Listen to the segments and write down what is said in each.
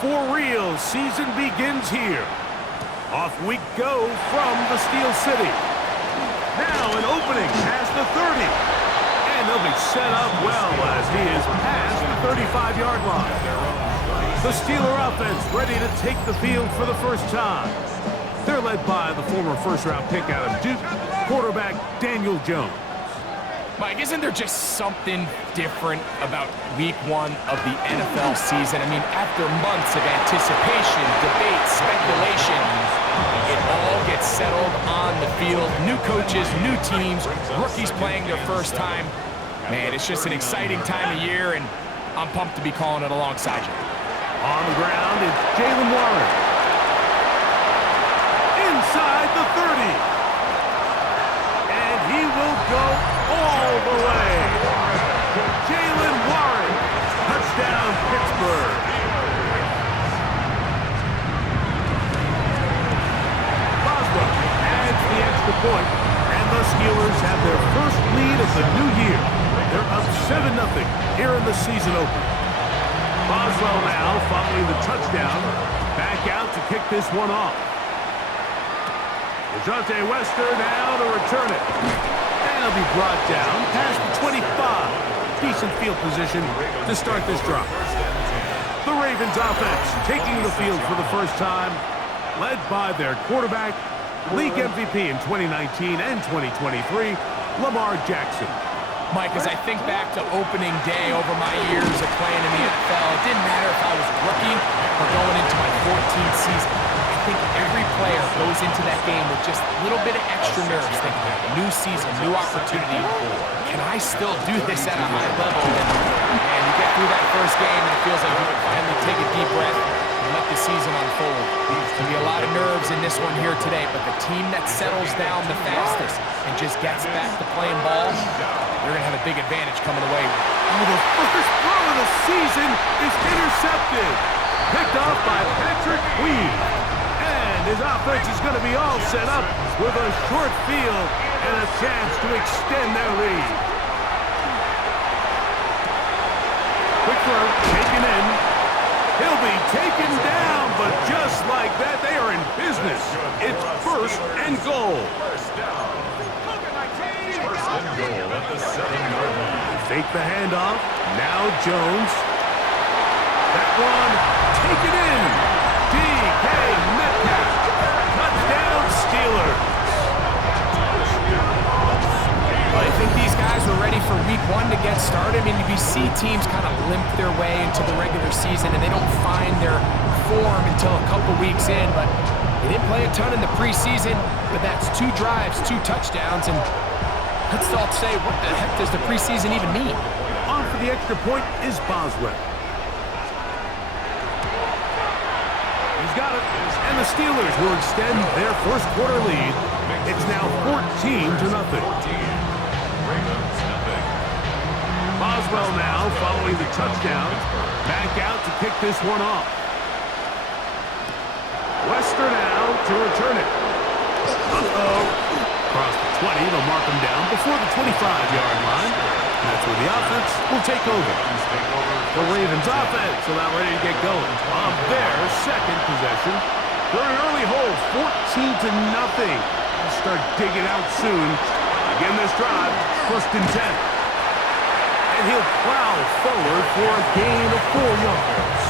for real season begins here. Off we go from the Steel City. Now an opening past the 30. And they'll be set up well as he is past the 35-yard line. The Steeler offense ready to take the field for the first time. They're led by the former first-round pick out of Duke, quarterback Daniel Jones. Mike, isn't there just something different about week one of the NFL season? I mean, after months of anticipation, debate, speculation, it all gets settled on the field. New coaches, new teams, rookies playing their first time. Man, it's just an exciting time of year, and I'm pumped to be calling it alongside you. On the ground, it's Jalen Warren. Inside the 30. And he will go all the way. Jalen Warren, touchdown Pittsburgh. Boswell adds the extra point, and the Steelers have their first lead of the new year. They're up 7-0 here in the season opener. Boswell now following the touchdown, back out to kick this one off. DeJounte Wester now to return it. And he'll be brought down past the 25. Decent field position to start this drive. The Ravens offense taking the field for the first time, led by their quarterback, league MVP in 2019 and 2023, Lamar Jackson. Mike, as I think back to opening day over my years of playing in the NFL, it didn't matter if I was a rookie or going into my 14th season. I think every player goes into that game with just a little bit of extra nerves, thinking, new season, new opportunity. Can I still do this at a high level? And you get through that first game, and it feels like you can finally take a deep breath and let the season unfold. There's going to be a lot of nerves in this one here today, but the team that settles down the fastest and just gets back to playing ball, they're going to have a big advantage coming away. Oh, the first throw of the season is intercepted. Picked off by Patrick Queen. And his offense is going to be all set up with a short field and a chance to extend their lead. Quick throw, taken in. He'll be taken down, but just like that, they are in business. It's first and goal. Fake the handoff. Now Jones. That one taken in. DK Metcalf. Touchdown Steelers. Well, I think these guys were ready for week one to get started. I mean, you see teams kind of limp their way into the regular season, and they don't find their form until a couple weeks in. But they didn't play a ton in the preseason, but that's 2 drives, 2 touchdowns, and let's all say, what the heck does the preseason even mean? On for the extra point is Boswell. He's got it. And the Steelers will extend their first quarter lead. It's now 14-0. Boswell now following the touchdown. Back out to kick this one off. Wester now to return it. Across the 20, they'll mark him down before the 25-yard line. That's where the offense will take over. The Ravens offense about ready to get going on their second possession. They're in early hold, 14-0. They'll start digging out soon. Again this drive, 1st and 10. And he'll plow forward for a gain of 4 yards.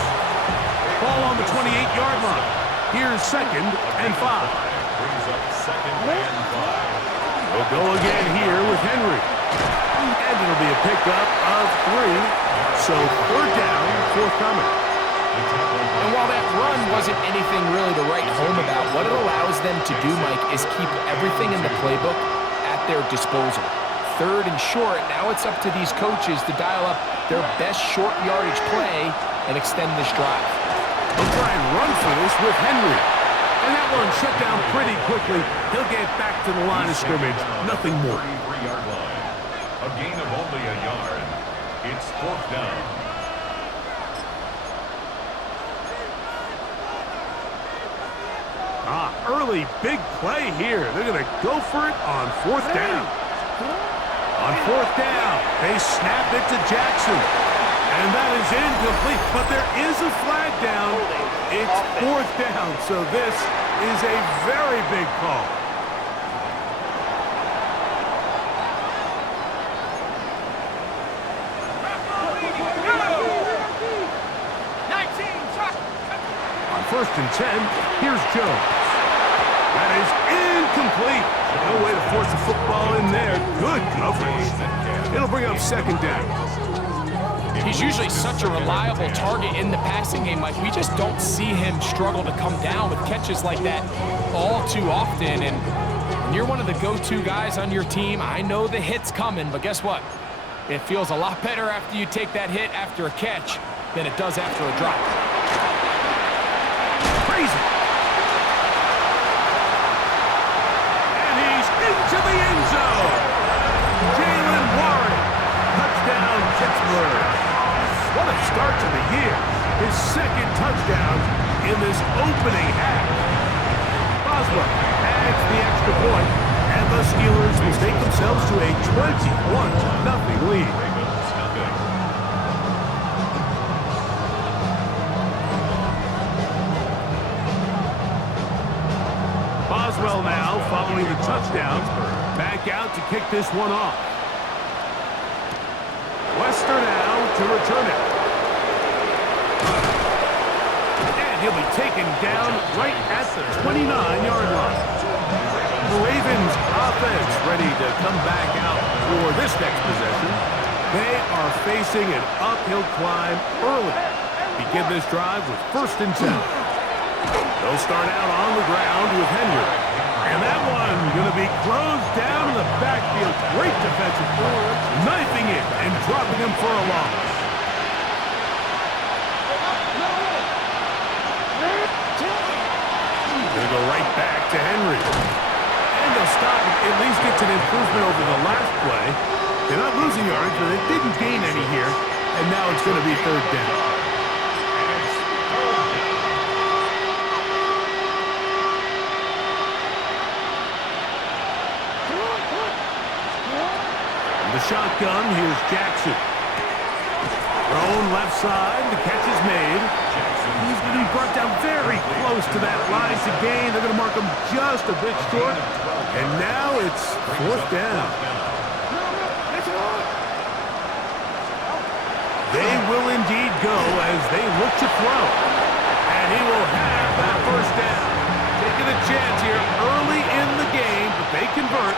Ball on the 28-yard line. Here's 2nd and 5. They'll go again here with Henry. And it'll be a pickup of 3. So 3rd down, forthcoming. And while that run wasn't anything really to write home about, what it allows them to do, Mike, is keep everything in the playbook at their disposal. 3rd and short, now it's up to these coaches to dial up their best short yardage play and extend this drive. They'll try and run for this with Henry. And that one shut down pretty quickly. He'll get back to the line of scrimmage. Nothing more. A gain of only a yard. It's 4th down. Early big play here. They're going to go for it on 4th down. On 4th down, they snap it to Jackson. And that is incomplete, but there is a flag down. It's fourth down, so this is a very big call. On 1st and 10, here's Jones. That is incomplete. No way to force the football in there. Good coverage. It'll bring up 2nd down. He's usually such a reliable target in the passing game. Like, we just don't see him struggle to come down with catches like that all too often. And when you're one of the go-to guys on your team, I know the hit's coming, but guess what? It feels a lot better after you take that hit after a catch than it does after a drop. Crazy. And he's into the end zone. Jalen Warren. Touchdown, Pittsburgh. What a start to the year. His 2nd touchdown in this opening half. Boswell adds the extra point, and the Steelers will take themselves to a 21-0 lead. Boswell now following the touchdown. Back out to kick this one off. Wester now to return it. And he'll be taken down right at the 29-yard line. The Ravens offense ready to come back out for this next possession. They are facing an uphill climb early. Begin this drive with 1st and 10. They'll start out on the ground with Henry. And that one going to be closed down in the backfield. Great defensive play. Knifing it and dropping him for a loss. Going to go right back to Henry. And they'll stop it. At least gets an improvement over the last play. They're not losing yards, but they didn't gain any here. And now it's going to be 3rd down. The shotgun, here's Jackson. Thrown left side, the catch is made. He's going to be brought down very close to that line to gain. They're going to mark him just a bit short. And now it's 4th down. They will indeed go as they look to throw. And he will have that 1st down. Taking a chance here early in the game, but they convert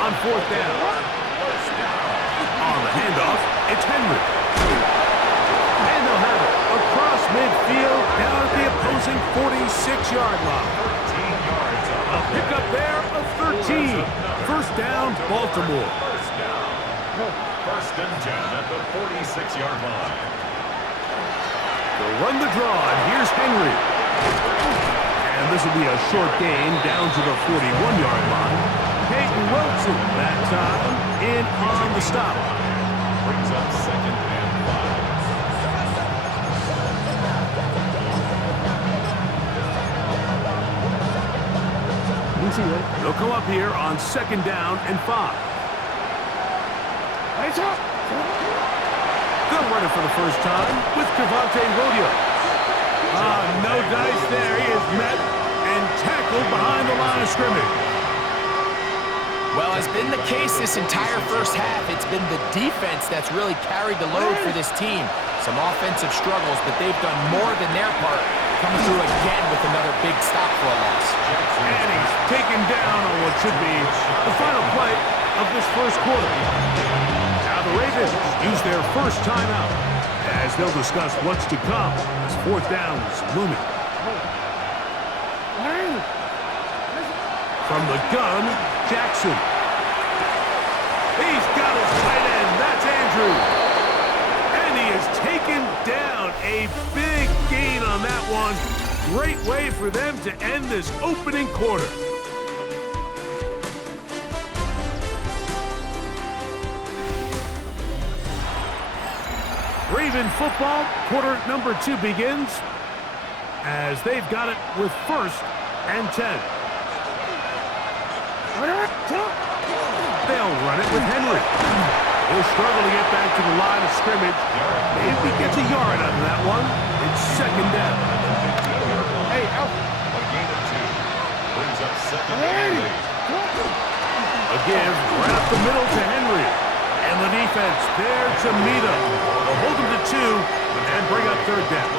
on 4th down. On the handoff, it's Henry. And they'll have it across midfield down at the opposing 46-yard line. A pickup there of 13. 1st down, Baltimore. 1st and 10 at the 46-yard line. They'll run the draw, and here's Henry. And this will be a short gain down to the 41-yard line. Peyton Wilson that time in on the stop. Brings up 2nd and 5. They'll come up here on 2nd down and 5. They'll run it for the first time with Javonte Williams. No dice there. He is met and tackled behind the line of scrimmage. Well, as been the case this entire first half, it's been the defense that's really carried the load for this team. Some offensive struggles, but they've done more than their part, coming through again with another big stop for a loss. And he's taken down on what should be the final play of this first quarter. Now the Ravens use their first timeout as they'll discuss what's to come as 4th down is looming. From the gun, Jackson. He's got his tight end. That's Andrew. And he is taken down. A big gain on that one. Great way for them to end this opening quarter. Raven football, quarter number 2 begins as they've got it with 1st and 10. They'll run it with Henry. He'll struggle to get back to the line of scrimmage. If he gets a yard out of that one, it's second down. Hey, out. A gain of 2. Brings up second and 8. A give right up the middle to Henry. And the defense there to meet him. They'll hold him to 2 and bring up third down. A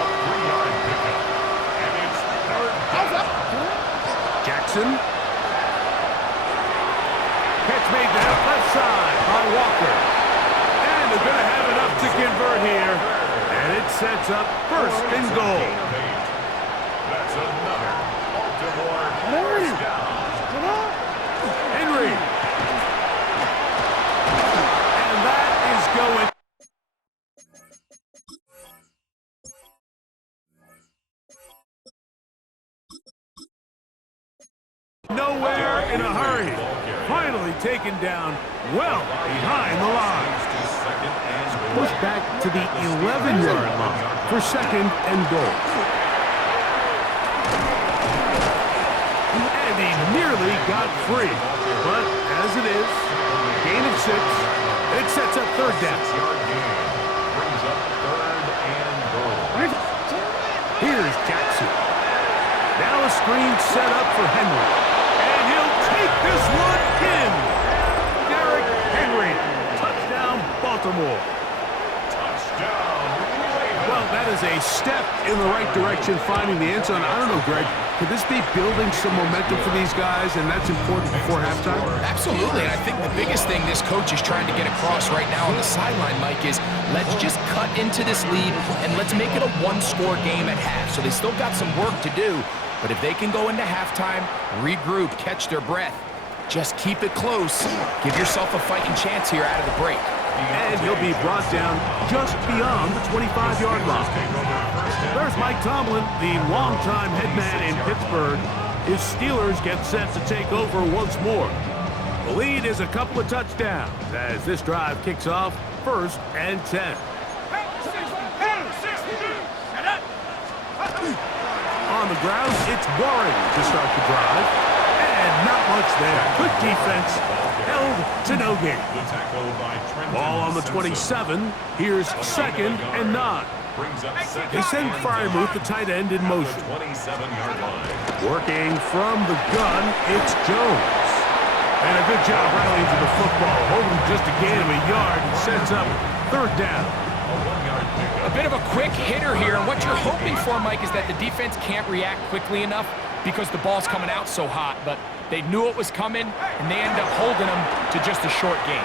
3-yard pickup. And it's third down. Jackson. Catch made there, left side by Walker. And they're going to have enough to convert here. And it sets up first and goal. That's another Baltimore first down. Henry. And that is going. Nowhere in a hurry. Finally taken down well behind the line. Pushed back to the 11-yard line for second and goal. And he nearly got free. But as it is, gain of 6. It sets up third down. Brings up third and goal. Here's Jackson. Now a screen set up for Henry. And he'll take this one in. Derrick Henry. Touchdown, Baltimore. Touchdown. Well, that is a step in the right direction, finding the end zone. I don't know, Greg. Could this be building some momentum for these guys, and that's important before halftime? Absolutely, and I think the biggest thing this coach is trying to get across right now on the sideline, Mike, is let's just cut into this lead and let's make it a one-score game at half. So they still got some work to do, but if they can go into halftime, regroup, catch their breath, just keep it close, give yourself a fighting chance here out of the break. And he'll be brought down just beyond the 25-yard line. There's Mike Tomlin, the longtime head man in Pittsburgh. His Steelers get set to take over once more. The lead is a couple of touchdowns as this drive kicks off first and 10. On the ground, it's Warren to start the drive. And not much there. Good defense. Held to no gain. Ball on the 27. Here's second and 9. They send Fryermuth, the tight end, in motion. Working from the gun, it's Jones. And a good job rallying to the football. Holding just a gain of a yard and sets up third down. A bit of a quick hitter here, and what you're hoping for, Mike, is that the defense can't react quickly enough because the ball's coming out so hot, but they knew it was coming, and they end up holding them to just a short gain.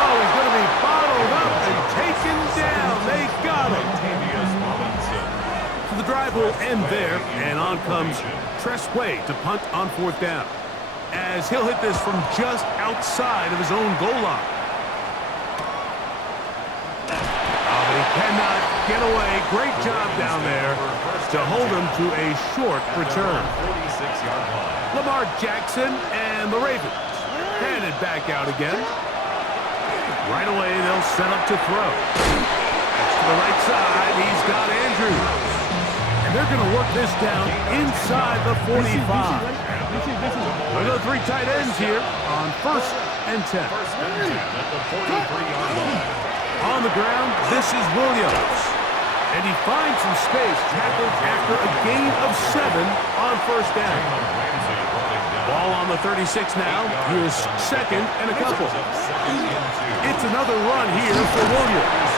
Oh, he's going to be bottled up and taken down. They got him. So the drive will end there, and on comes Tressway to punt on fourth down, as he'll hit this from just outside of his own goal line. Oh, but he cannot get away. Great job down there to hold him to a short return. Lamar Jackson and the Ravens headed back out again. Right away, they'll set up to throw. That's to the right side. He's got Andrews. And they're going to work this down inside the 45. Look at the 3 tight ends here on first and 10. On the ground, this is Williams. And he finds some space, tackled after a gain of 7 on first down. Ball on the 36 now. Here's second and a couple. It's another run here for Williams.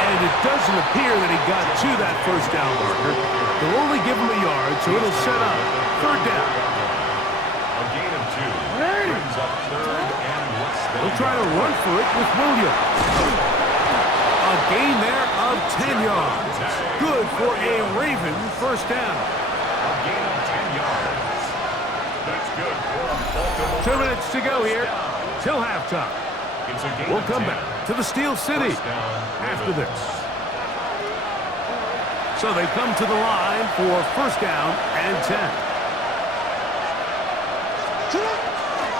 And it doesn't appear that he got to that first down marker. They'll only give him a yard, so it'll set up third down. A gain of 2. Brings up third and less than. They'll try to run for it with Williams. A gain there of 10 yards. Good for a Raven first down. A gain of 10 yards. That's good for a Baltimore. 2 minutes to go here till halftime. We'll come back to the Steel City after this. So they come to the line for first down and 10.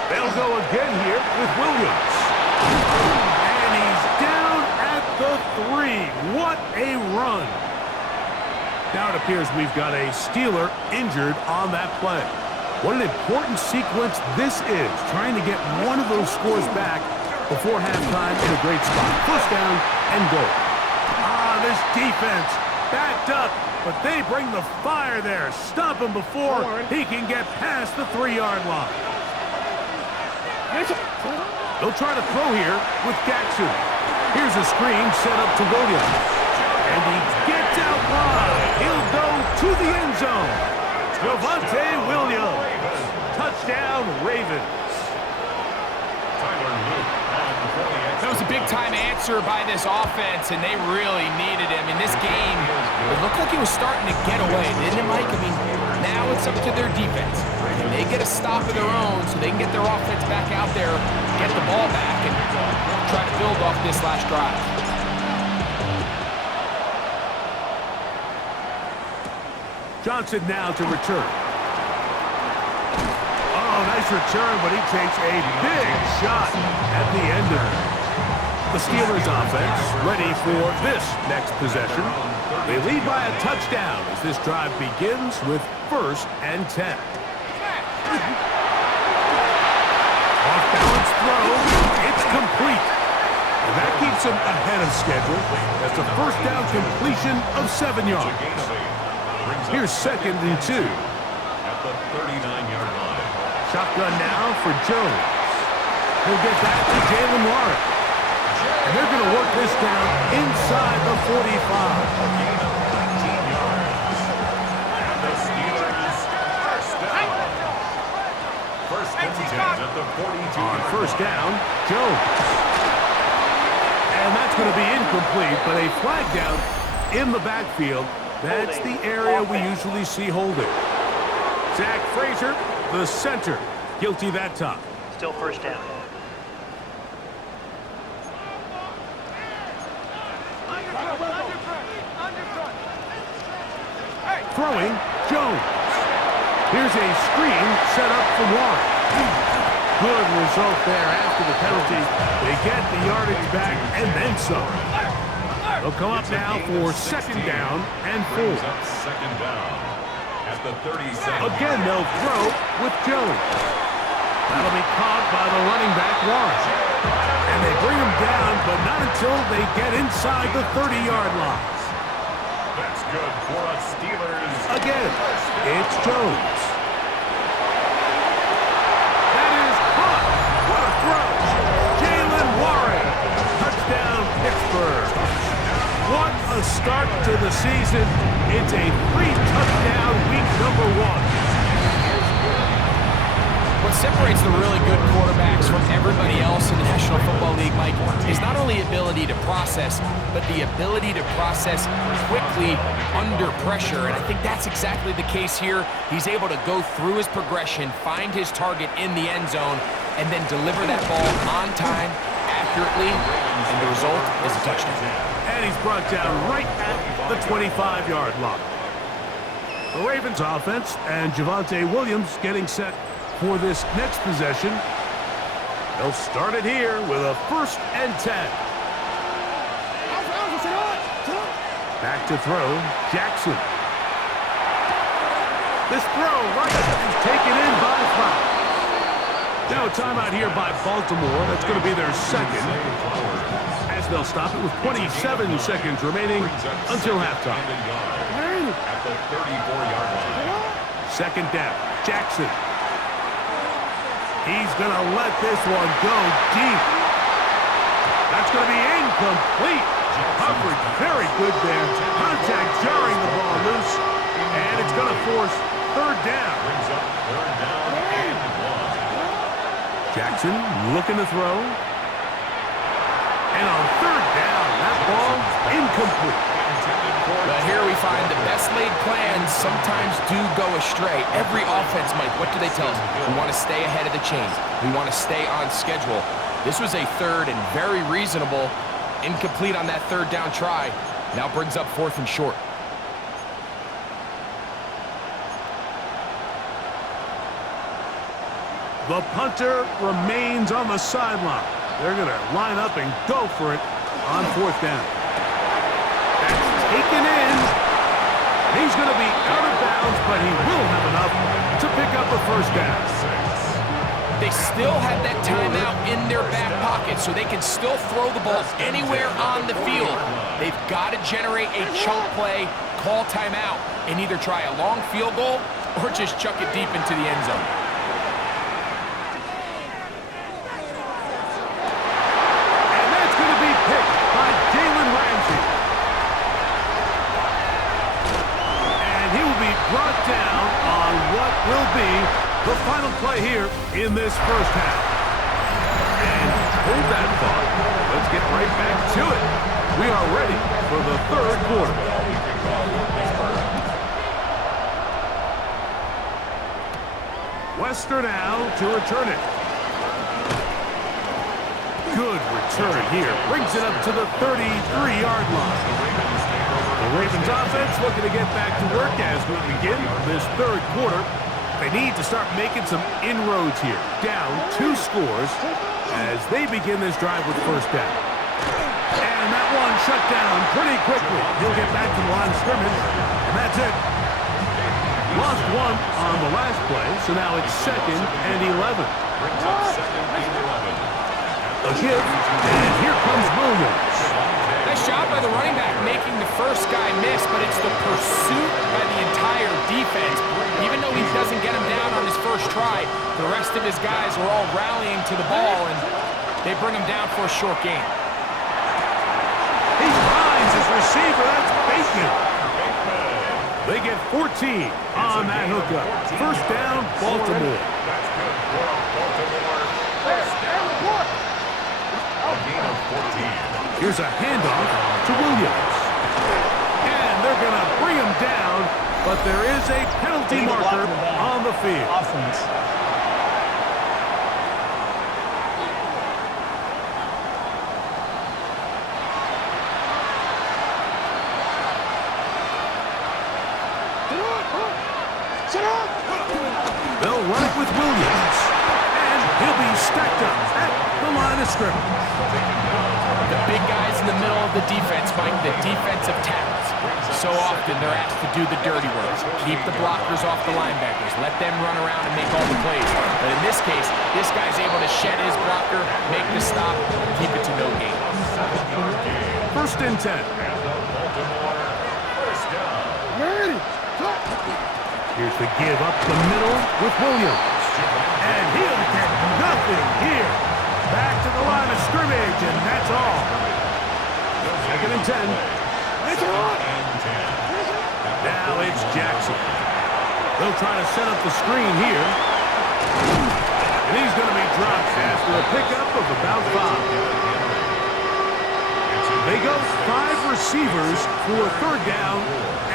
They'll go again here with Williams. And he's down at the 3. What a run. Now it appears we've got a Steeler injured on that play. What an important sequence this is, trying to get one of those scores back before halftime in a great spot. First down and goal. This defense backed up, but they bring the fire there. Stop him before he can get past the 3-yard line. They'll try to throw here with Jackson. Here's a screen set up to Williams. And he gets out wide. He'll go to the end zone. Javonte Williams. Touchdown, Ravens. That was a big-time answer by this offense, and they really needed him. In this game, it looked like he was starting to get away, didn't it, Mike? I mean, now it's up to their defense. Can they get a stop of their own so they can get their offense back out there, get the ball back, and try to build off this last drive? Johnson now to return. Oh, nice return, but he takes a big shot at the end of it. The Steelers offense ready for this next possession. They lead by a touchdown as this drive begins with 1st and 10. Off-balance throw. It's complete. And that keeps him ahead of schedule. That's a first down completion of 7 yards. Here's 2nd and 2. At the 39-yard line. Shotgun now for Jones. He'll get back to Jalen Warren. And they're going to work this down inside the 45. A gain of 13 yards. And the Steelers first down. 1st and 10 at the 42. On 1st down, Jones. And that's going to be incomplete, but a flag down in the backfield. That's the area we usually see holding. Zach Frazier, the center, guilty that time. Still 1st down. Throwing, Jones. Here's a screen set up for Warren. Good result there after the penalty. They get the yardage back and then some. They'll come up now for 2nd down and 4. Brings up 2nd down at the 37. Again, they'll throw with Jones. That'll be caught by the running back, Warren. And they bring him down, but not until they get inside the 30-yard line. That's good for us Steelers. Again, it's Jones. That is caught. What a throw. Jalen Warren. Touchdown, Pittsburgh. What a start to the season. It's a 3-touchdown week number 1. What separates the really good quarterbacks from everybody else in the National Football League, Mike, is not only ability to process, but the ability to process quickly under pressure. And I think that's exactly the case here. He's able to go through his progression, find his target in the end zone, and then deliver that ball on time, accurately, and the result is a touchdown. And he's brought down right at the 25-yard line. The Ravens offense and Javonte Williams getting set for this next possession. They'll start it here with a 1st and 10. Back to throw, Jackson. This throw right is taken in by Flowers. Now a timeout here by Baltimore. That's going to be their 2nd. As they'll stop it with 27 seconds remaining until halftime. At the 34-yard line. 2nd down, Jackson. He's going to let this one go deep. That's going to be incomplete. Coverage very good there. Contact jarring the ball loose. And it's going to force 3rd down. Brings up 3rd down and 1. Jackson looking to throw. And on 3rd down, that ball incomplete. But here we find the best laid plans sometimes do go astray. Every offense, Mike, what do they tell us? We want to stay ahead of the chains. We want to stay on schedule. This was a 3rd and very reasonable. Incomplete on that 3rd down try. Now brings up 4th and short. The punter remains on the sideline. They're going to line up and go for it on 4th down. That's taken in. He's going to be out of bounds, but he will have enough to pick up a first down. They still have that timeout in their back pocket, so they can still throw the ball anywhere on the field. They've got to generate a chunk play, call timeout, and either try a long field goal or just chuck it deep into the end zone. And that's going to be picked by Jalen Ramsey. And he will be brought down on what will be the final play here in this first half. And hold that thought. Let's get right back to it. We are ready for the third quarter. Wester now to return it. Good return here. Brings it up to the 33-yard line. The Ravens offense looking to get back to work as we begin this third quarter. They need to start making some inroads here. Down 2 scores as they begin this drive with first down. And that one shut down pretty quickly. He'll get back to the line of scrimmage, and that's it. Lost 1 on the last play, so now it's 2nd and 11. A give, and here comes Williams. Nice job by the running back making the first guy miss, but it's the pursuit by the entire defense. Even though he doesn't get him down on his first try, the rest of his guys are all rallying to the ball, and they bring him down for a short gain. He finds his receiver. That's Bacon. They get 14 on that hookup. First down, Baltimore. Here's a handoff to Williams. And they're going to bring him down, but there is a penalty marker on the field. Offense. They'll run it with Williams. And he'll be stacked up at the line of scrimmage. The big guys in the middle of the defense, Mike, the defensive tackles. So often they're asked to do the dirty work. Keep the blockers off the linebackers. Let them run around and make all the plays. But in this case, this guy's able to shed his blocker, make the stop, keep it to no gain. First and 10. Here's the give up the middle with Williams. And he'll get nothing here. Back to the line of scrimmage, and that's all. Second and 10. Now it's Jackson. They'll try to set up the screen here. And he's going to be dropped after a pickup of about 5. They go 5 receivers for a third down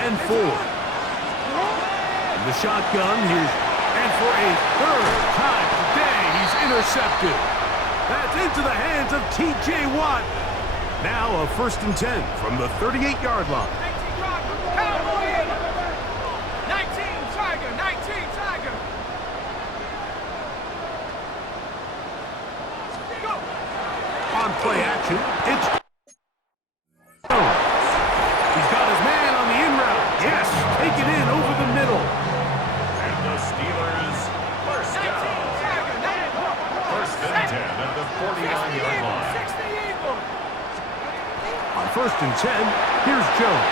and 4. The shotgun, and for a third time today, he's intercepted. That's into the hands of T.J. Watt. Now a first and 10 from the 38-yard line. 19 Tiger. Go. On play action, it's Jones. He's got his man on the in route. Yes, take it in over the middle. The Steelers, first down. First and 10 at the 49-yard line. On first and 10, here's Jones.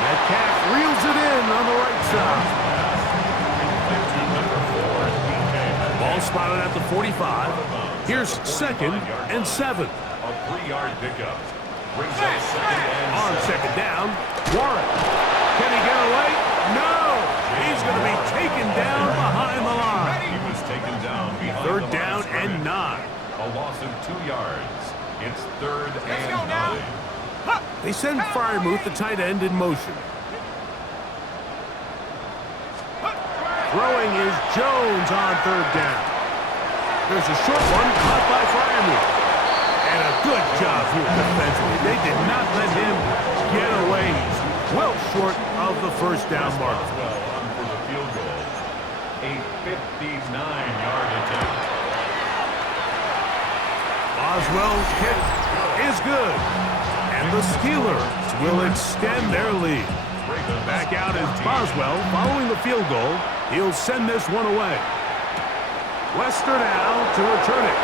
Metcalf reels it in on the right side. Ball spotted at the 45. Here's 2nd and 7. A 3-yard pickup. Brings up second and On second down, Warren. Can he get away? No! He's going to be taken down behind the line. he was taken down behind Third the down line of and 9. scrimmage. A loss of 2 yards. It's third and 9. They send Freiermuth, the tight end, in motion. Throwing is Jones on third down. There's a short one caught by Freiermuth. And a good job here defensively. They did not let him get away. He's well short of the first down mark. Well on for the field goal. A 59-yard attempt. Boswell's kick is good. And the Steelers will extend their lead. Back out is Boswell following the field goal. He'll send this one away. Wester now to return it.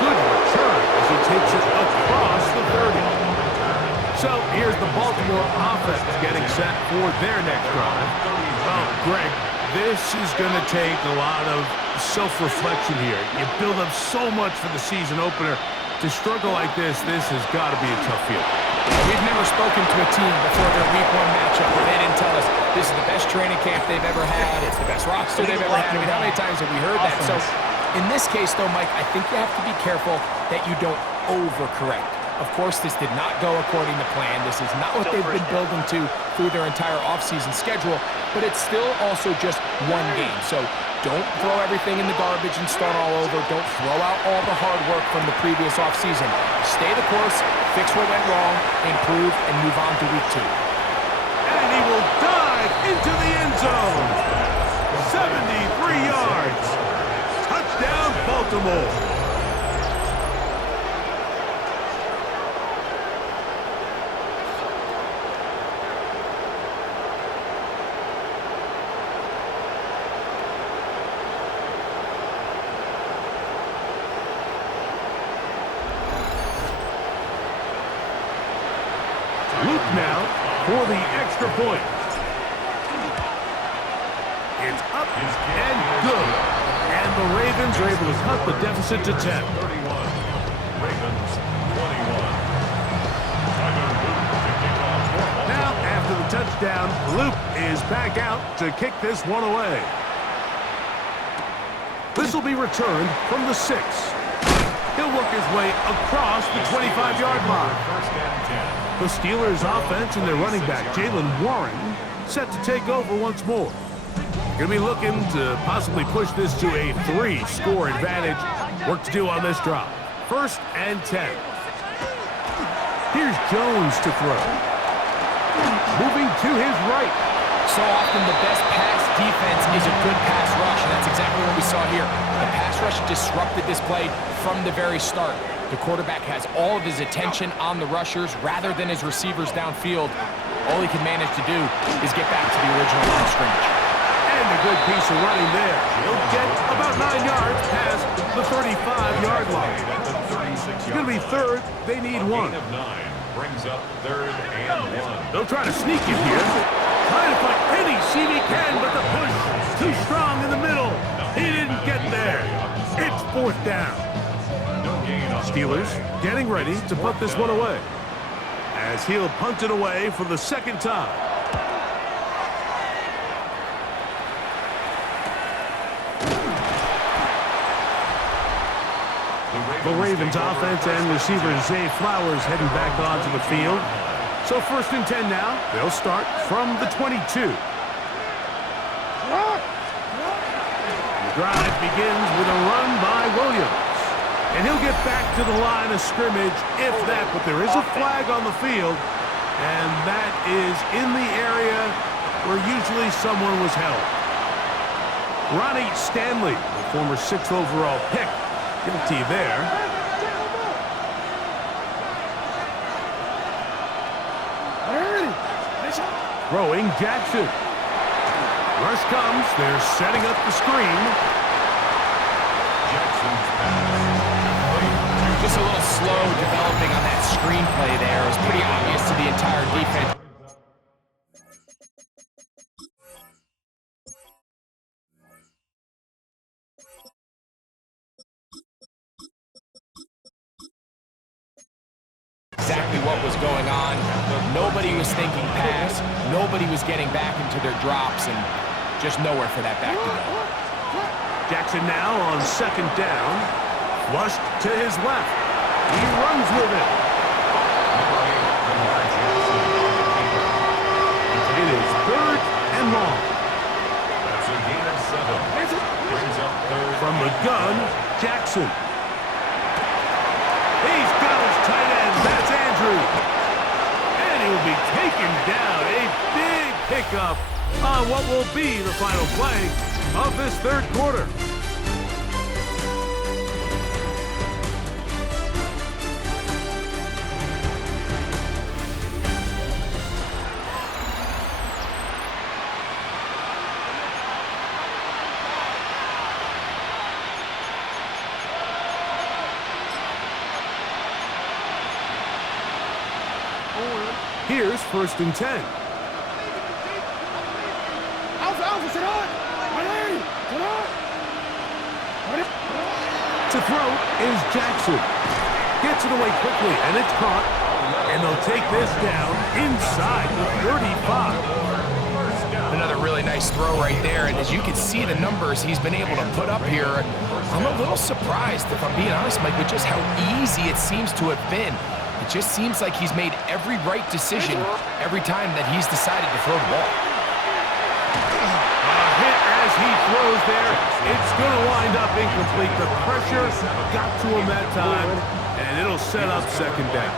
Good return as he takes it across the 30. So here's the Baltimore offense getting set for their next drive. Oh, Greg, this is going to take a lot of self-reflection here. You build up so much for the season opener. To struggle like this has got to be a tough field. We've never spoken to a team before their week 1 matchup where they didn't tell us this is the best training camp they've ever had, it's the best roster they've ever had. I mean, how many times have we heard that? So in this case, though, Mike, I think you have to be careful that you don't overcorrect. Of course, this did not go according to plan. This is not what they've been building to through their entire offseason schedule, but it's still also just one game. So don't throw everything in the garbage and start all over. Don't throw out all the hard work from the previous offseason. Stay the course, fix what went wrong, improve, and move on to week 2. And he will dive into the end zone. 73 yards. Touchdown, Baltimore. Luke now for the extra point. It's up and good. And the Ravens are able to cut the deficit to 10. 31. Ravens 21. Now, after the touchdown, Luke is back out to kick this one away. This will be returned from the 6. He'll work his way across the 25-yard line. First and 10. The Steelers' offense and their running back, Jalen Warren, set to take over once more. Going to be looking to possibly push this to a 3-score advantage. Work to do on this drop. First and 10. Here's Jones to throw. Moving to his right. So often the best pass defense is a good pass rush, and that's exactly what we saw here. The pass rush disrupted this play from the very start. The quarterback has all of his attention on the rushers rather than his receivers downfield. All he can manage to do is get back to the original line of scrimmage. And a good piece of running there. He'll get about 9 yards past the 35-yard line. It's going to be third. They need 1. Gain of 9 brings up third and 1. They'll try to sneak it here. Trying to find any seam he can, but the push too strong in the middle. He didn't get there. It's 4th down. Steelers getting ready to punt this one away, as he'll punt it away for the 2nd time. The Ravens offense and receiver Zay Flowers heading back onto the field. So 1st and 10 now. They'll start from the 22. The drive begins with a run by Williams. And he'll get back to the line of scrimmage, if that. But there is a flag on the field, and that is in the area where usually someone was held. Ronnie Stanley, the former 6th overall pick, guilty there. Throwing Jackson. Rush comes. They're setting up the screen. Jackson's pass. Just a little slow developing on that screenplay there. It was pretty obvious to the entire defense. Exactly what was going on. Nobody was thinking pass. Nobody was getting back into their drops, and just nowhere for that back to go. Jackson now on 2nd down. Flushed to his left. He runs with it. It is 3rd and long. That's a gain of 7. Brings up third. From the gun, Jackson. He's got his tight end. That's Andrew. And he will be taken down. A big pickup on what will be the final play of this 3rd quarter. Here's 1st and 10. To throw is Jackson. Gets it away quickly, and it's caught. And they'll take this down inside the 35. Another really nice throw right there, and as you can see the numbers he's been able to put up here, I'm a little surprised, if I'm being honest, Mike, with just how easy it seems to have been. It just seems like he's made every right decision every time that he's decided to throw the ball. A hit as he throws there. It's going to wind up incomplete. The pressure got to him that time, and it'll set up 2nd down.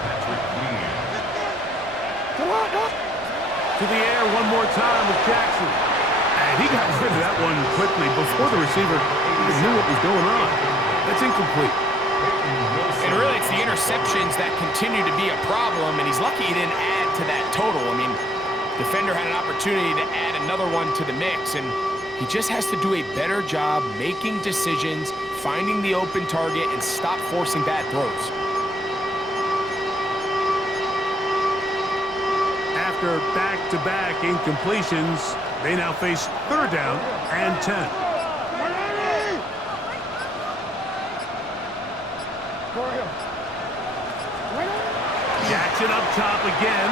To the air one more time with Jackson. And he got rid of that one quickly before the receiver even knew what was going on. That's incomplete. And really, it's the interceptions that continue to be a problem, and he's lucky he didn't add to that total. I mean, defender had an opportunity to add another one to the mix, and he just has to do a better job making decisions, finding the open target, and stop forcing bad throws. After back-to-back incompletions, they now face 3rd down and 10. Jackson up top again.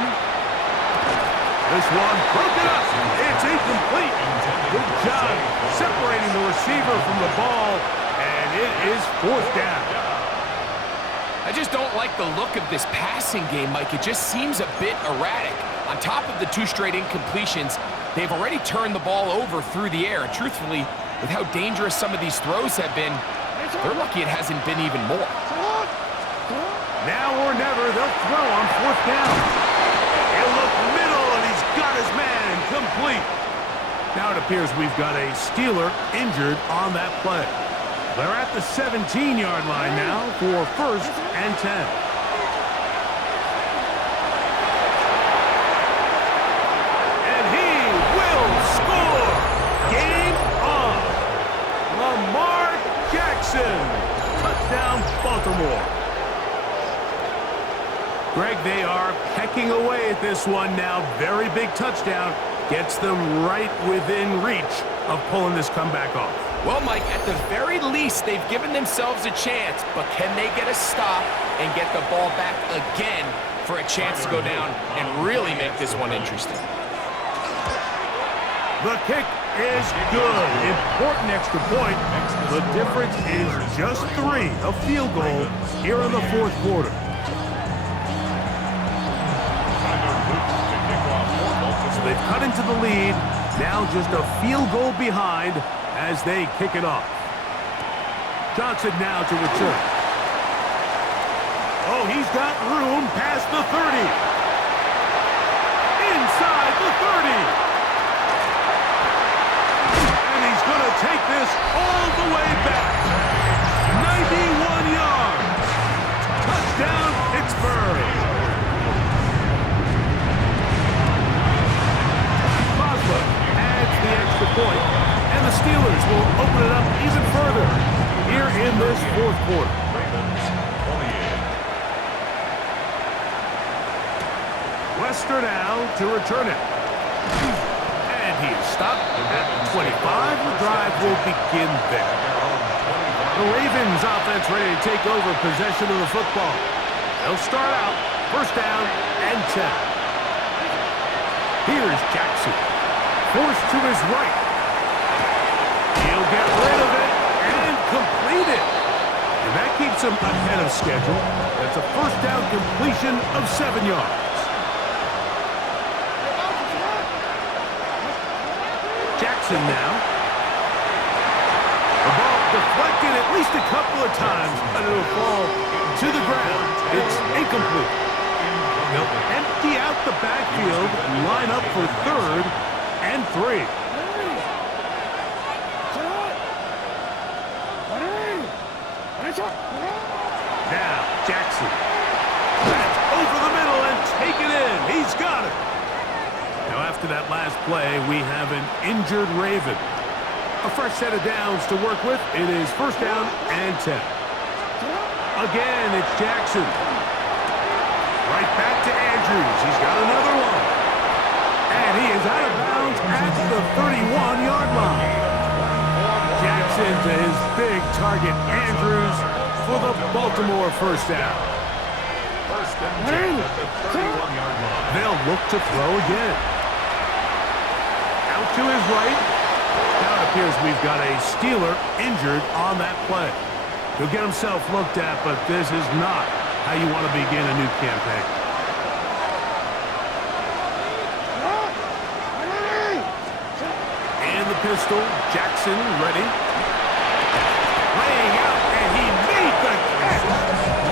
This one broken up. It's incomplete. Good job separating the receiver from the ball, and it is 4th down. I just don't like the look of this passing game, Mike. It just seems a bit erratic. On top of the 2 straight incompletions, they've already turned the ball over through the air. And truthfully, with how dangerous some of these throws have been, they're lucky it hasn't been even more. Now or never, they'll throw on 4th down. He'll look middle, and he's got his man complete. Now it appears we've got a Steeler injured on that play. They're at the 17-yard line now for 1st and 10. Touchdown, Baltimore. Greg, they are pecking away at this one now. Very big touchdown. Gets them right within reach of pulling this comeback off. Well, Mike, at the very least, they've given themselves a chance, but can they get a stop and get the ball back again for a chance to go down and really make this one interesting? The kick is good. Important extra point. The difference is just 3, a field goal here in the 4th quarter. So they've cut into the lead. Now just a field goal behind as they kick it off. Johnson now to return. Oh, he's got room past the 30. Inside the 30. Take this all the way back. 91 yards. Touchdown, Pittsburgh. Boswell adds the extra point, and the Steelers will open it up even further here in this 4th quarter. Wester now to return it. He is stopped at 25. The drive will begin there. The Ravens offense ready to take over possession of the football. They'll start out 1st down and 10. Here's Jackson. Forced to his right. He'll get rid of it and complete it. And that keeps him ahead of schedule. That's a 1st down completion of 7 yards. Jackson now. The ball deflected at least a couple of times, but it'll fall to the ground. It's incomplete. They'll empty out the backfield and line up for 3rd and 3. Now, Jackson. That's over the middle and take it in. He's got it. Now, after that last play, we have an injured Raven. A fresh set of downs to work with. It is 1st down and 10. Again, it's Jackson. Right back to Andrews. Andrews, he's got another one. And he is out of bounds at the 31-yard line. Jackson to his big target, Andrews, for the Baltimore first down. First and 10 at the 31-yard line. They'll look to throw again. Out to his right. Now it appears we've got a Steeler injured on that play. He'll get himself looked at, but this is not how you want to begin a new campaign. And the pistol, Jackson ready. Laying out, and he made the catch.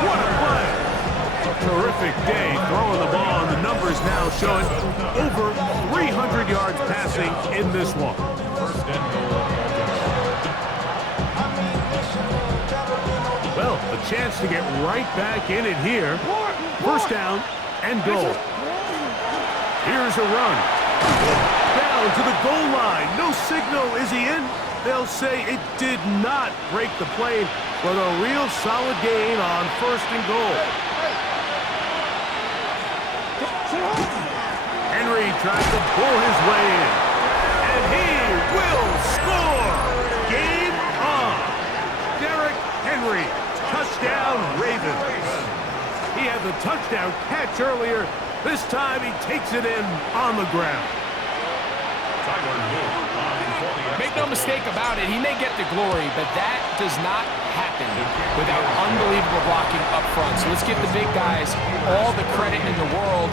What a play. Terrific day throwing the ball, and the numbers now showing over 300 yards passing in this one. First and goal. Well, a chance to get right back in it here. First down and goal. Here's a run. Down to the goal line. No signal. Is he in? They'll say it did not break the plane, but a real solid gain on first and goal. Henry tries to pull his way in. And he will score. Game on. Derrick Henry. Touchdown, Ravens. He had the touchdown catch earlier. This time he takes it in on the ground. Make no mistake about it, he may get the glory, but that does not happen without unbelievable blocking up front. So let's give the big guys all the credit in the world.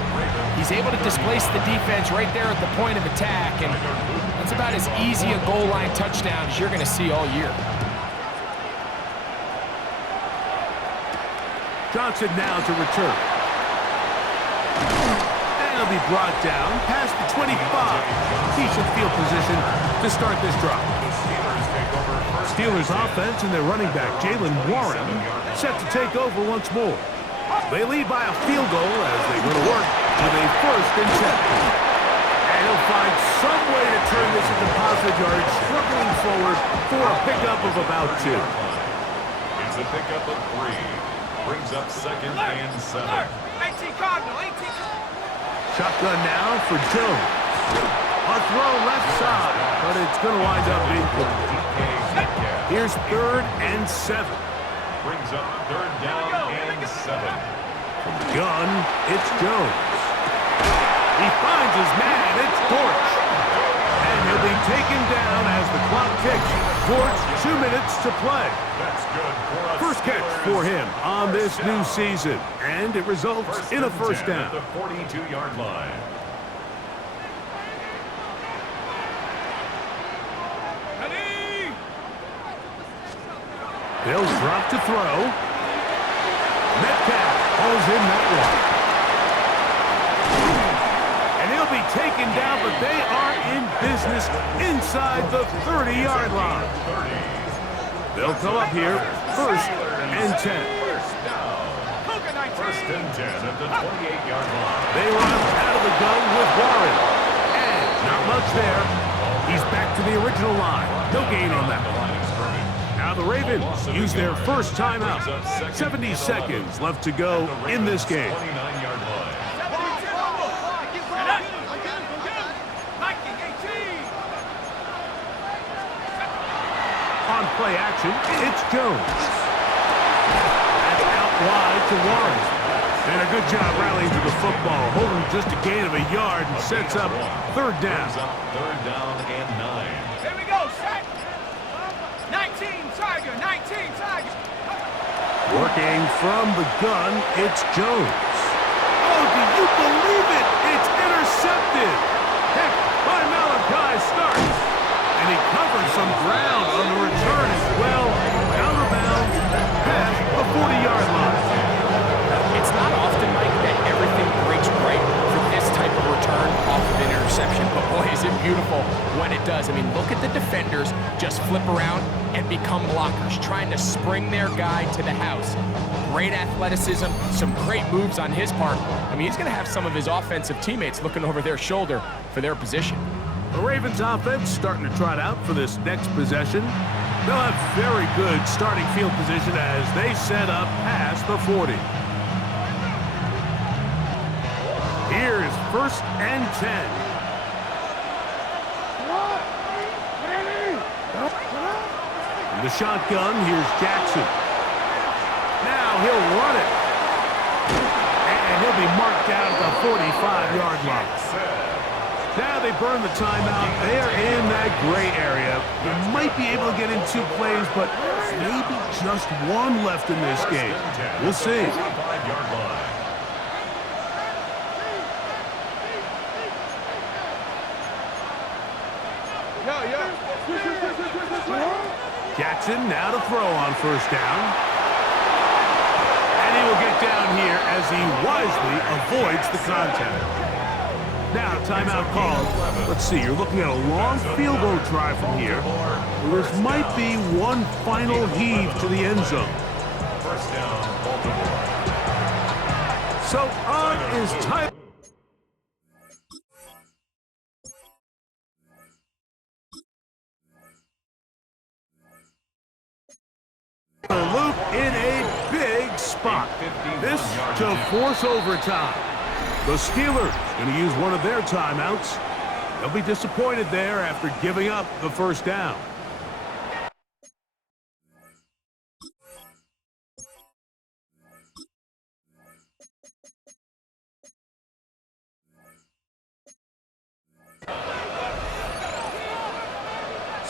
He's able to displace the defense right there at the point of attack, and that's about as easy a goal line touchdown as you're going to see all year. Johnson now to return. And he'll be brought down past the 25. Decent field position to start this drive. Steelers offense and their running back, Jalen Warren, set to take over once more. They lead by a field goal as they go to work with a first and 10. And he'll find some way to turn this into positive yards, struggling forward for a pickup of about 2. It's a pickup of 3. Brings up second and 7. 18 Cardinal, 18. Shotgun now for Jones. A throw left side, but it's going to wind up incomplete. Here's third and 7. Brings up third down and 7. From the gun, it's Jones. He finds his man, it's Dortch. And he'll be taken down as the clock ticks. Dortch, 2 minutes to play. That's good for us. First catch for him on this new season, and it results in a first down. At the 42-yard line. Ready? They'll drop to throw. Metcalf pulls in that one. And he'll be taken down, but they are in business inside the 30-yard line. They'll come up here, first and 10. First and 10 at the 28-yard line. They run out of the gun with Warren. And not much there. He's back to the original line. No gain on that one. Now the Ravens use their first timeout. 70 seconds left to go in this game. 29-yard line. On play action, it's Jones. That's out wide to Warren. And a good job rallying to the football, holding just a gain of a yard and sets up third down. Brings up third down and 9. Here we go, set. 19 Tiger, 19 Tiger. Working from the gun, it's Jones. Oh, do you believe it? It's intercepted. Heck, by Malachi Starks. And he covers some ground on the return as well. Out of bounds, past the 40-yard line. It's not often, Mike, that everything breaks right for this type of return off of an interception, but boy, is it beautiful when it does. I mean, look at the defenders just flip around and become blockers, trying to spring their guy to the house. Great athleticism, some great moves on his part. I mean, he's going to have some of his offensive teammates looking over their shoulder for their position. The Ravens offense starting to trot out for this next possession. They'll have very good starting field position as they set up past the 40. Here's 1st and 10. From the shotgun, here's Jackson. Now he'll run it. And he'll be marked down at the 45-yard line. Now they burn the timeout. They are in that gray area. You might be able to get in 2 plays, but maybe just 1 left in this game. We'll see. Jackson now to throw on 1st down. And he will get down here as he wisely avoids the contact. Now, timeout called. Let's see, you're looking at a long field goal try from here. This might be one final heave to the end zone. 1st down, Baltimore. So on is Tyler. Luke in a big spot. This to force overtime. The Steelers going to use one of their timeouts. They'll be disappointed there after giving up the 1st down.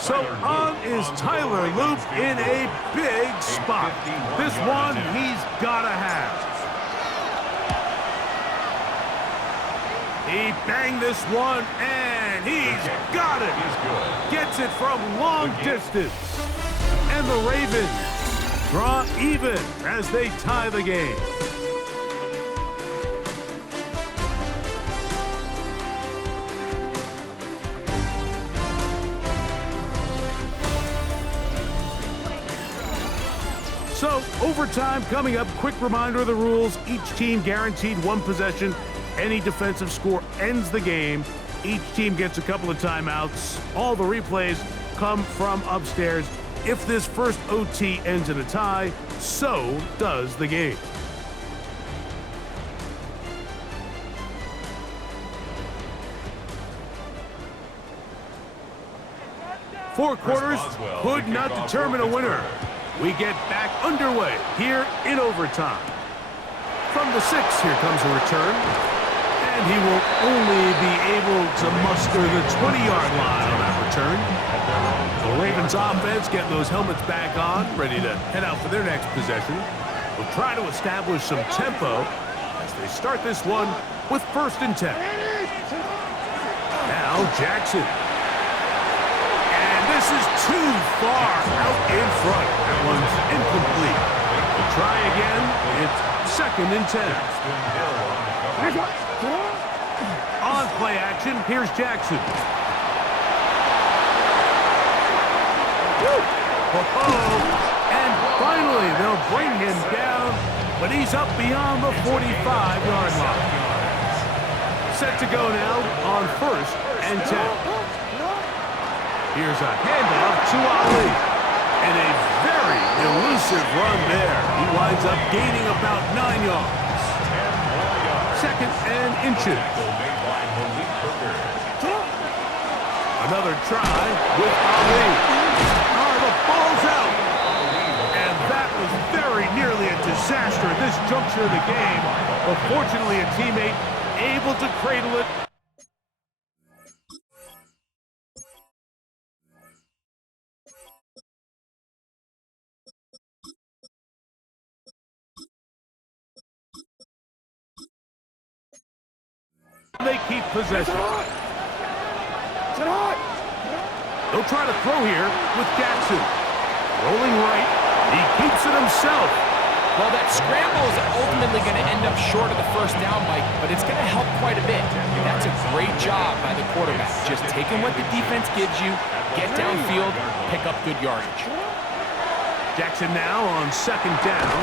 So on is Tyler Luke in a big spot. This one he's got to have. He banged this one, and he's got it. Gets it from long distance. And the Ravens draw even as they tie the game. So, overtime coming up. Quick reminder of the rules. Each team guaranteed 1 possession. Any defensive score ends the game. Each team gets a couple of timeouts. All the replays come from upstairs. If this first OT ends in a tie, so does the game. Four quarters could not determine a winner. We get back underway here in overtime. From the 6, here comes a return. And he will only be able to muster the 20-yard line on that return. The Ravens offense getting those helmets back on, ready to head out for their next possession. Will try to establish some tempo as they start this one with 1st and 10. Now Jackson. And this is too far out in front. That one's incomplete. We'll try again. It's 2nd and 10. On play action, here's Jackson. And finally, they'll bring him down, but he's up beyond the 45-yard line. Set to go now on 1st and 10. Here's a handoff to Ali. And a very elusive run there. He winds up gaining about 9 yards. 2nd and inches. Another try with Ali. Oh, the ball's out. And that was very nearly a disaster at this juncture of the game. But fortunately, a teammate able to cradle it. They keep possession. They'll try to throw here with Jackson. Rolling right. He keeps it himself. Well, that scramble is ultimately going to end up short of the 1st down, Mike, but it's going to help quite a bit. That's a great job by the quarterback. Just taking what the defense gives you, get downfield, pick up good yardage. Jackson now on 2nd down.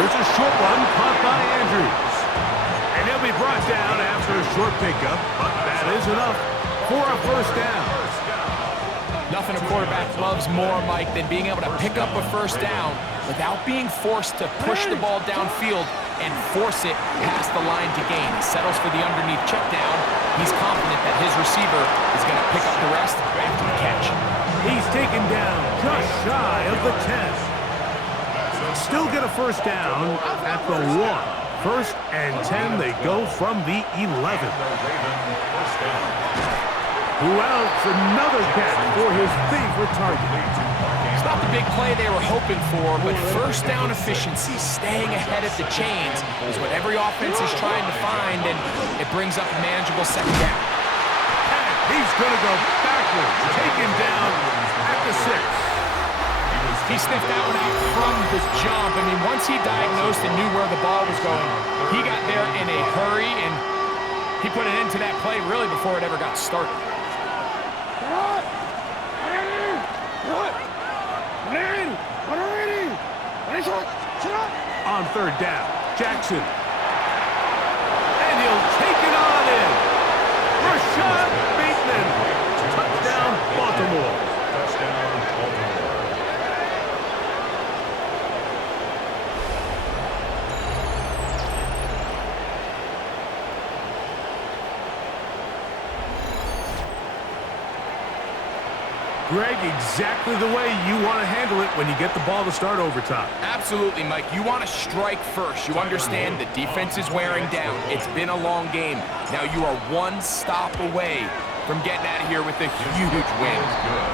There's a short one caught by Andrews. And he'll be brought down after a short pickup, but that is enough for a 1st down. Nothing a quarterback loves more, Mike, than being able to pick up a 1st down without being forced to push the ball downfield and force it past the line to gain. He settles for the underneath check down. He's confident that his receiver is going to pick up the rest after the catch. He's taken down just shy of the 10. Still get a first down at the 1. First and 10, they go from the 11. Who else? Another catch for his favorite target. It's not the big play they were hoping for, but first down efficiency, staying ahead of the chains, is what every offense is trying to find, and it brings up a manageable second down. And he's going to go backwards, take him down at the 6. He sniffed that one out from the jump. I mean, once he diagnosed and knew where the ball was going, he got there in a hurry, and he put an end to that play really before it ever got started. On third down, Jackson. And he'll take it on in. Rashad Bateman. Touchdown, Baltimore. Touchdown, Baltimore. Greg, exactly the way you want to handle it when you get the ball to start overtime. Absolutely, Mike. You want to strike first. You understand the defense is wearing down. It's been a long game. Now you are one stop away from getting out of here with a huge win. Good.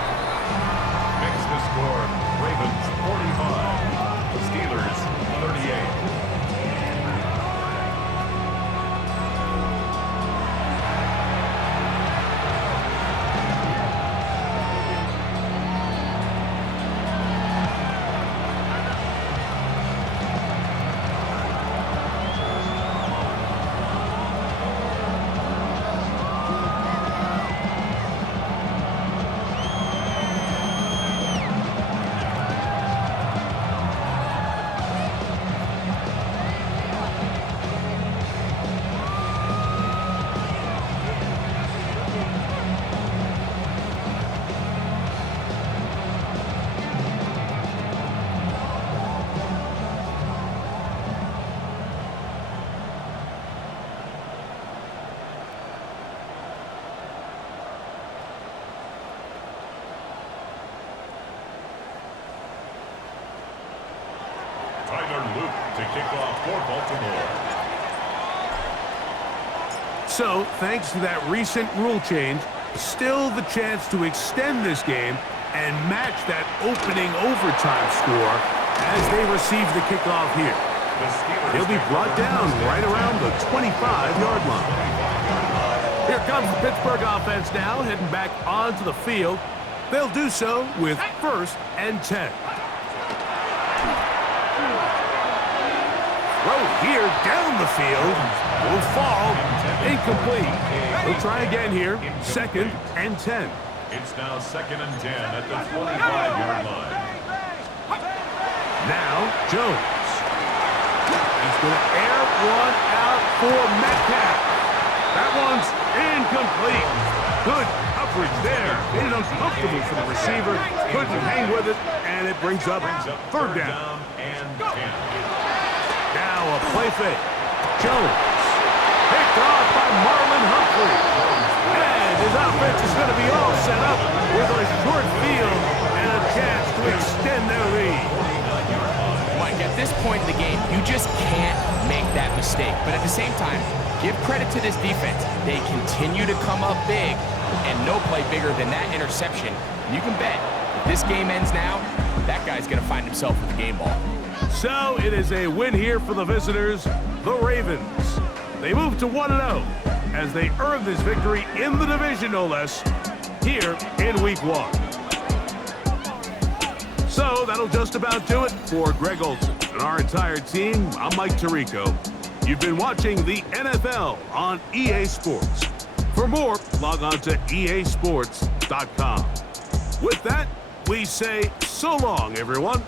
Makes the score Ravens 45, Steelers 38. To kick off for Baltimore. So, thanks to that recent rule change, still the chance to extend this game and match that opening overtime score as they receive the kickoff here. He'll be brought down right around the 25-yard line. Here comes the Pittsburgh offense now, heading back onto the field. They'll do so with first and 10. Throw here down the field will fall incomplete. We'll try again here. Second and 10. It's now second and 10 at the 25-yard line. Now Jones. He's going to air one out for Metcalf. That one's incomplete. Good coverage there. Made it uncomfortable for the receiver. Couldn't hang with it, and it brings up third down. And 10. Now a play fake. Jones. Picked off by Marlon Humphrey. And his offense is going to be all set up with a short field and a chance to extend their lead. Mike, at this point in the game, you just can't make that mistake. But at the same time, give credit to this defense. They continue to come up big, and no play bigger than that interception. You can bet if this game ends now, that guy's going to find himself with the game ball. So it is a win here for the visitors, the Ravens. They move to 1-0 as they earn this victory in the division, no less, here in Week 1. So that'll just about do it for Greg Olson and our entire team. I'm Mike Tirico. You've been watching the NFL on EA Sports. For more, log on to easports.com. With that, we say so long, everyone.